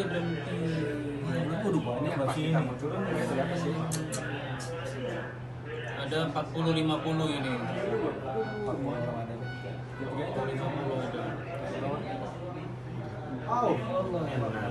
dia berhenti. Udah banyak Pas berarti kita ini. mau turun ini berapa sih? Ada 40-50 ini. 40 orang ada. 40-50 ada. Oh, Allah.